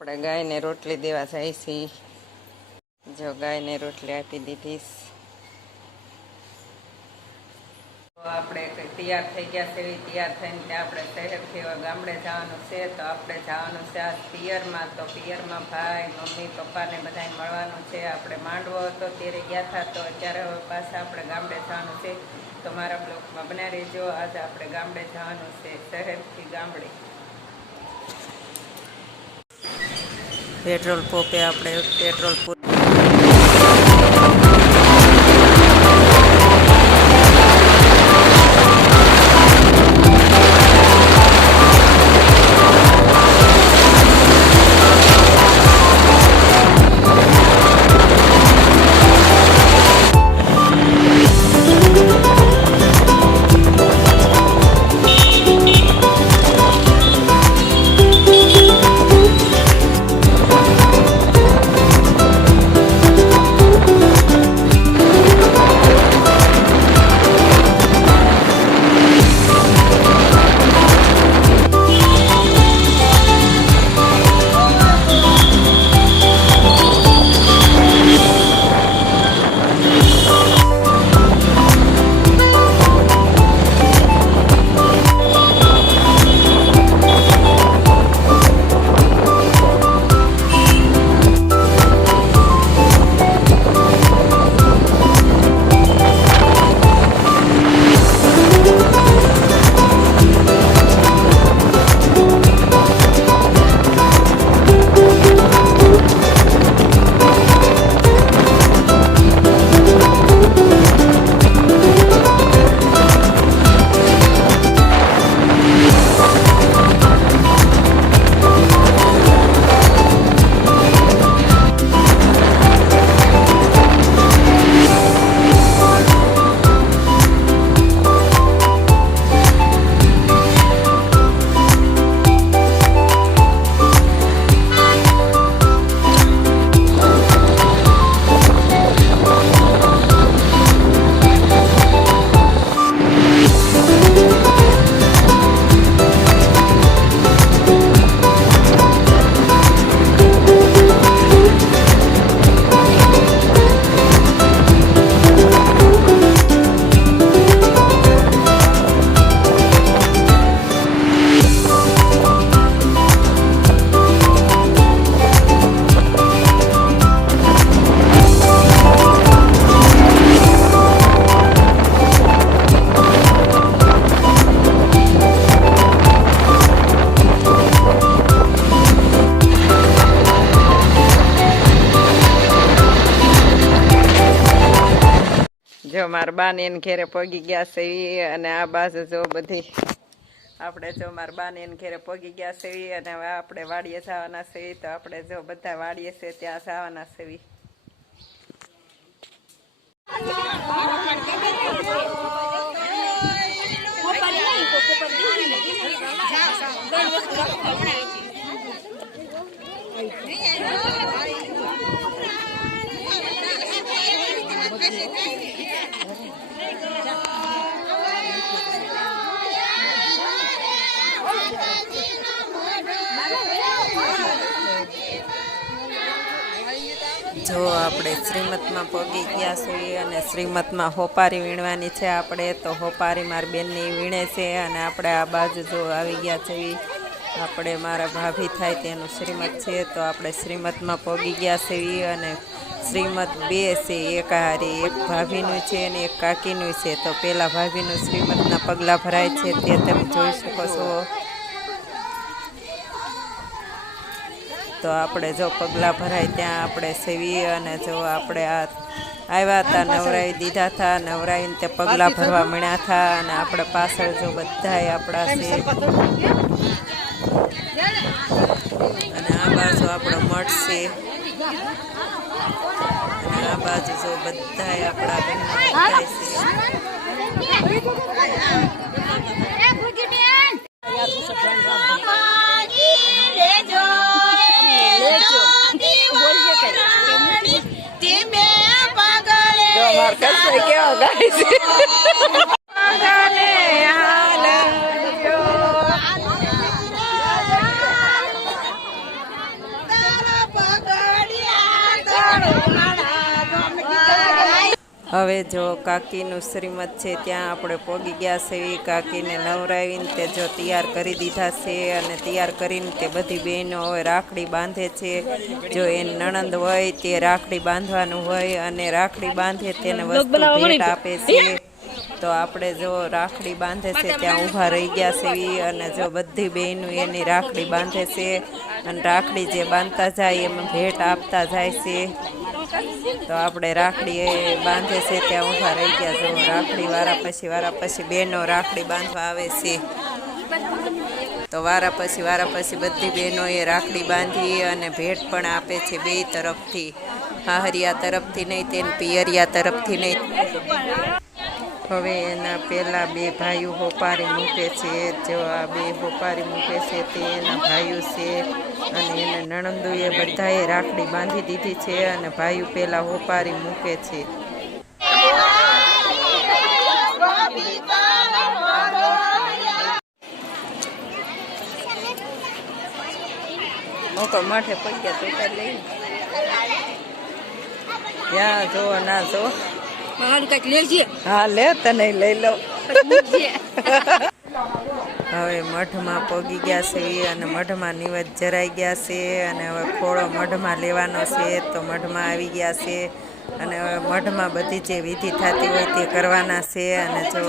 આપણે ગાયને રોટલી દેવા જાય છીએ. જો ગાયને રોટલી આપી દીધી. આપણે તૈયાર થઈ ગયા છે. તૈયાર થઈને ત્યાં આપણે શહેરથી ગામડે જવાનું છે. તો આપણે જવાનું છે આ પિયરમાં. તો પિયરમાં ભાઈ મમ્મી પપ્પાને બધાને મળવાનું છે. આપણે માંડવો હતો ત્યારે ગયા હતા. તો અત્યારે હવે પાછા આપણે ગામડે જવાનું છે. તો મારા બ્લોગમાં બનાવી રહેજો. આજે આપણે ગામડે જવાનું છે, શહેરથી ગામડે. પેટ્રોલ પંપે આપણે પેટ્રોલ જો મારા બાને એને ઘેરે પગી ગયા છે. અને આ બાજુ જો બધી આપણે જો મારા બાને એને ઘેરે પગી ગયા છે. અને હવે આપણે વાડીએ જવાના છે. તો આપણે જો બધા વાડીએ છે ત્યાં જવાના છે. જો આપણે શ્રીમતમાં પગી ગયા છીએ. અને શ્રીમતમાં હોપારી વીણવાની છે આપણે. તો હોપારી મારી બેનની વીણે છે. અને આપણે આ બાજુ જો આવી ગયા છે. આપણે મારા ભાભી થાય તેનું શ્રીમત છે. તો આપણે શ્રીમતમાં પગી ગયા છે. અને શ્રીમત બે છે, એક હારી એક ભાભીનું છે અને એક કાકીનું છે. તો પહેલાં ભાભીનું શ્રીમતના પગલાં ભરાય છે તે તમે જોઈ શકો છો. તો આપણે જો પગલાં ભરાય ત્યાં આપણે સેવી. અને જો આપણે આ આવ્યા હતા, નવરાવી દીધા હતા. નવરાવીને તે પગલાં ભરવા મળ્યા હતા. અને આપણે પાછળ જો બધાય આપણા છે. અને આ બાજુ આપણો મઠ છે. અને આ બાજુ જો બધાય આપણા ઘરના છે. કેવા ગાય છે. હવે જો કાકીનું શ્રીમત છે ત્યાં આપણે પોગી ગયા છે. કાકીને નવરાવીને તે જો તૈયાર કરી દીધા છે અને તૈયાર કરીને તે બધી બહેનો હવે રાખડી બાંધે છે. જો એની નણંદ હોય તે રાખડી બાંધવાનું હોય અને રાખડી બાંધે તેને વસ્તુ ભેટ આપે છે. તો આપણે જો રાખડી બાંધે છે ત્યાં ઊભા રહી ગયા છે અને જો બધી બહેનો એની રાખડી બાંધે છે અને રાખડી જે બાંધતા જાય એમાં ભેટ આપતા જાય છે. તો આપણે રાખડી બાંધે છે ત્યાં ઊભા રહી ગયા. જો રાખડી વારા પછી બહેનો રાખડી બાંધવા આવે છે. તો વારા પછી બધી બહેનોએ રાખડી બાંધી અને ભેટ પણ આપે છે બે તરફથી, હાહરિયા તરફથી નહીં તેને પિયરિયા તરફથી નહીં. હવે એના પહેલાં બે ભાઈઓ હોપારી મૂકે છે. જો આ બે હોપારી મૂકે છે તે એના ભાઈઓ છે અને એના નણંદોએ બધાએ રાખડી બાંધી દીધી છે અને ભાઈઓ પહેલાં હોપારી મૂકે છે. મોકો માઠે પગ્યા તો લઈ યા જો ના જો હા લે તને લઈ લો. હવે મઢમાં પગી ગયા છે અને મઢમાં નિવેદ જરાઈ ગયા છે અને હવે ખોળો મઢમાં લેવાનો છે. તો મઢમાં આવી ગયા છે અને હવે મઢમાં બધી જે વિધિ થતી હોય તે કરવાના છે. અને જો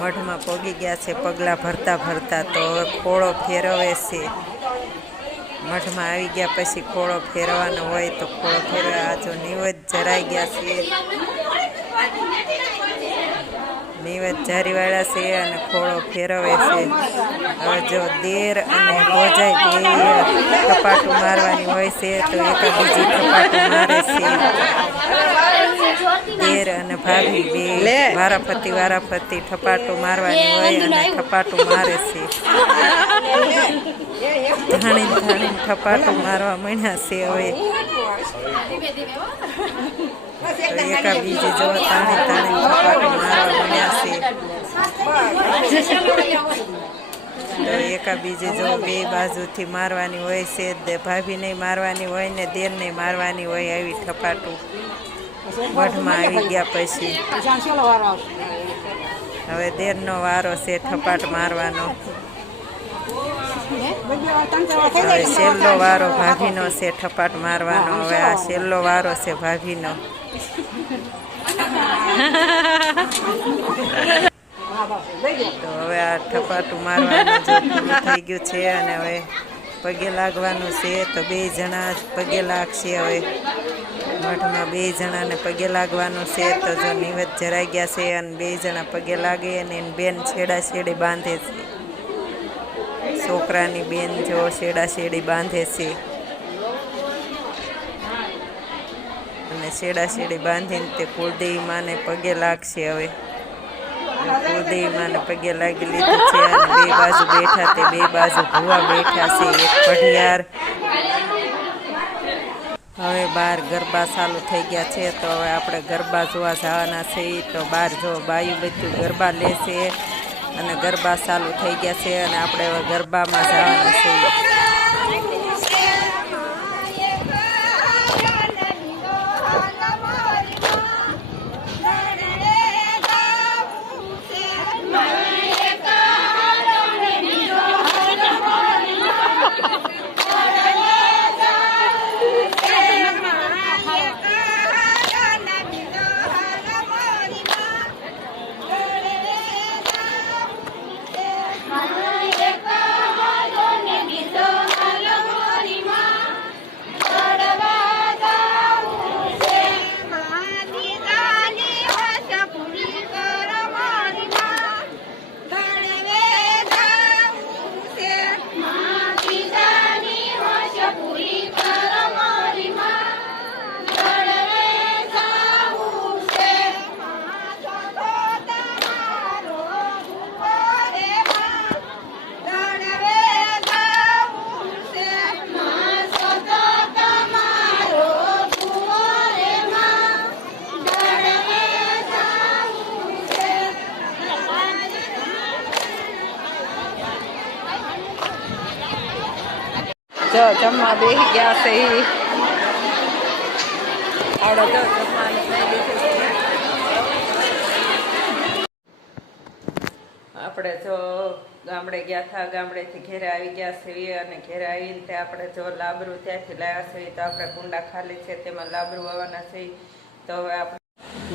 મઢમાં પગી ગયા છે પગલાં ભરતા તો હવે ખોળો ફેરવે છે. મઠમાં આવી ગયા પછી ખોળો ફેરવાનો હોય તો ખોળો ફેરવા. જો નિવેદ જરાઈ ગયા છે, નિવેદ જારીવાળા છે અને ખોળો ફેરવે છે. હવે જો દેર અને ભોજાઈ બે થપાટું મારવાની હોય છે તો એકા બીજી થપાટું મારે છે. દેર અને ભાભી બે વારાફરતી થપાટું મારવાની હોય અને થપાટું મારે છે. ધાણી થપાટું મારવા માંડ્યા છે. હવે તો એકા બીજી જો તાણી થપાટું મારવા માંડ્યા છે. તો એકા બીજી જો બે બાજુથી મારવાની હોય છે. ભાભીને મારવાની હોય ને દેરને મારવાની હોય. આવી થપાટું મઢમાં આવી ગયા પછી હવે દેરનો વારો છે થપાટ મારવાનો. હવે છેલ્લો વારો ભાભીનો છે થપાટ મારવાનો. હવે આ છેલ્લો વારો છે ભાભીનો. તો હવે આ થપાટું મારવાનું જો પૂરું થઈ ગયું છે અને હવે પગે લાગવાનું છે. તો બે જણા પગે લાગશે. હવે મઠમાં બે જણાને પગે લાગવાનું છે. તો જો નિવેદ જરાઈ ગયા છે અને બે જણા પગે લાગે અને એની બેન છેડા બાંધે છે. છોકરાની બેન જો છેડા બાંધે છે અને છેડા બાંધીને તે કુળદેવી માને પગે લાગશે. હવે કુળદેવી માને પગે લાગી લીધું છે અને બે બાજુ બેઠા તે બે બાજુ ભૂવા બેઠા છે. એક પઢિયાર. હવે બહાર ગરબા ચાલુ થઈ ગયા છે. તો હવે આપણે ગરબા જોવા જવાના છે. તો બહાર જો બાયું બધું ગરબા લેશે અને ગરબા ચાલુ થઈ ગયા છે અને આપણે હવે ગરબામાં જવાના છે. જો જમવા બેસી ગયા છે. આવડે જો જમવાનું લઈ લીધું છે. આપણે જો ગામડે ગયા હતા, ગામડેથી ઘેરે આવી ગયા છીએ અને ઘેરે આવીને તે આપણે જો લાબરું ત્યાંથી લાવ્યા છીએ તો આપણે કુંડા ખાલી છે તેમાં લાબરું વાવવાના છે. તો હવે આપણે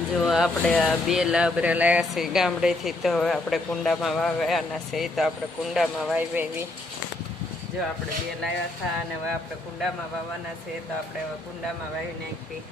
જો આપણે આ 2 લાબરા લાવ્યા છીએ ગામડેથી, તો હવે આપણે કુંડામાં વાવવાના છે. તો આપણે કુંડામાં વાવી જો આપણે 2 લાવ્યા હતા અને હવે આપણે કુંડામાં વાવવાના છે. તો આપણે હવે કુંડામાં વાવી નાખી.